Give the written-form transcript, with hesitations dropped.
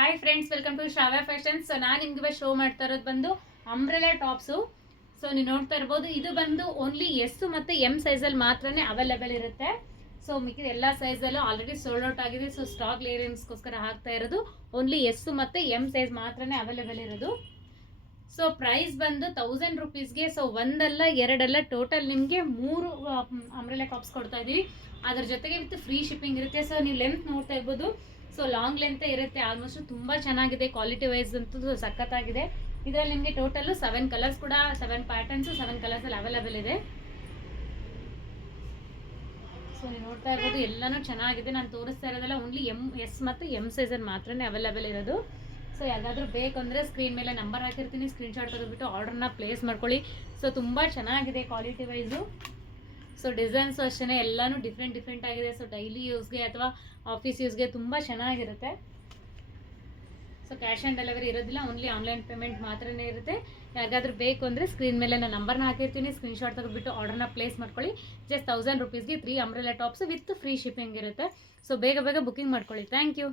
Hi friends, welcome to Shravya fashions. So ನಾನು ನಿಮ್ಗೆ show ಮಾಡ್ತಾ ಇರೋದು ಬಂದು ಅಂಬ್ರೆಲಾ ಟಾಪ್ಸು. ಸೊ ನೀವು ನೋಡ್ತಾ ಇರ್ಬೋದು, ಇದು ಬಂದು ಓನ್ಲಿ ಎಸ್ ಮತ್ತು ಎಮ್ ಸೈಜಲ್ಲಿ ಮಾತ್ರನೇ ಅವೈಲೇಬಲ್ ಇರುತ್ತೆ. ಸೊ ಮಿಕ್ಕಿದ ಎಲ್ಲ ಸೈಜಲ್ಲೂ ಆಲ್ರೆಡಿ ಸೋಲ್ಡ್ ಔಟ್ ಆಗಿದೆ. ಸೊ ಸ್ಟಾಕ್ ಕ್ಲಿಯರೆನ್ಸ್ಗೋಸ್ಕರ ಹಾಕ್ತಾ ಇರೋದು ಓನ್ಲಿ ಎಸ್ ಮತ್ತು ಎಮ್ ಸೈಜ್ ಮಾತ್ರನೇ ಅವೈಲೇಬಲ್ ಇರೋದು. ಸೊ ಪ್ರೈಸ್ ಬಂದು 1000 ರುಪೀಸ್ಗೆ. ಸೊ ಒಂದಲ್ಲ ಎರಡಲ್ಲ, ಟೋಟಲ್ ನಿಮಗೆ 3 ಅಂಬ್ರೆಲಾ ಟಾಪ್ಸ್ ಕೊಡ್ತಾ ಇದ್ದೀವಿ. ಅದ್ರ ಜೊತೆಗೆ ವಿತ್ ಫ್ರೀ ಶಿಪ್ಪಿಂಗ್ ಇರುತ್ತೆ. ಸೊ ನೀವು ಲೆಂತ್ ನೋಡ್ತಾ ಇರ್ಬೋದು, ಸೊ ಲಾಂಗ್ ಲೆಂತ್ ಇರುತ್ತೆ. ಆಲ್ಮೋಸ್ಟ್ ತುಂಬ ಚೆನ್ನಾಗಿದೆ, ಕ್ವಾಲಿಟಿ ವೈಸ್ ಅಂತೂ ಸಖತ್ತಾಗಿದೆ. ಇದರಲ್ಲಿ ನಿಮಗೆ ಟೋಟಲು 7 ಕಲರ್ಸ್ ಕೂಡ, 7 ಪ್ಯಾಟರ್ನ್ಸು 7 ಕಲರ್ಸಲ್ಲಿ ಅವೈಲೇಬಲ್ ಇದೆ. ಸೊ ನೀವು ನೋಡ್ತಾ ಇರ್ಬೋದು, ಎಲ್ಲನೂ ಚೆನ್ನಾಗಿದೆ. ನಾನು ತೋರಿಸ್ತಾ ಇರೋದೆಲ್ಲ ಓನ್ಲಿ ಎಸ್ ಮತ್ತು ಎಮ್ ಸೈಜಲ್ಲಿ ಮಾತ್ರನೇ ಅವೈಲೇಬಲ್ ಇರೋದು. ಸೊ ಯಾವ್ದಾದ್ರು ಬೇಕಂದರೆ ಸ್ಕ್ರೀನ್ ಮೇಲೆ ನಂಬರ್ ಹಾಕಿರ್ತೀನಿ, ಸ್ಕ್ರೀನ್ಶಾಟ್ ತೆಗೆದುಬಿಟ್ಟು ಆರ್ಡ್ರನ್ನ ಪ್ಲೇಸ್ ಮಾಡ್ಕೊಳ್ಳಿ. ಸೊ ತುಂಬ ಚೆನ್ನಾಗಿದೆ ಕ್ವಾಲಿಟಿ ವೈಸು. ಸೊ ಡಿಸೈನ್ಸು ಅಷ್ಟೇ ಎಲ್ಲನೂ ಡಿಫ್ರೆಂಟ್ ಆಗಿದೆ. ಸೊ ಡೈಲಿ ಯೂಸ್ಗೆ ಅಥವಾ ಆಫೀಸ್ ಯೂಸ್ಗೆ ತುಂಬ ಚೆನ್ನಾಗಿರುತ್ತೆ. ಸೊ ಕ್ಯಾಶ್ ಆನ್ ಡೆಲಿವರಿ ಇರೋದಿಲ್ಲ, ಓನ್ಲಿ ಆನ್ಲೈನ್ ಪೇಮೆಂಟ್ ಮಾತ್ರನೇ ಇರುತ್ತೆ. ಯಾರಿಗಾದ್ರೂ ಬೇಕು ಅಂದರೆ ಸ್ಕ್ರೀನ್ ಮೇಲೆ ನಾನು ನಂಬರ್ನ ಹಾಕಿರ್ತೀನಿ, ಸ್ಕ್ರೀನ್ಶಾಟ್ ತೆಗೆದುಬಿಟ್ಟು ಆರ್ಡರ್ನ ಪ್ಲೇಸ್ ಮಾಡ್ಕೊಳ್ಳಿ. ಜಸ್ಟ್ 1000 ರುಪೀಸ್ಗೆ 3 umbrella tops with free shipping ಇರುತ್ತೆ. ಸೊ ಬೇಗ ಬುಕಿಂಗ್ ಮಾಡ್ಕೊಳ್ಳಿ. Thank you.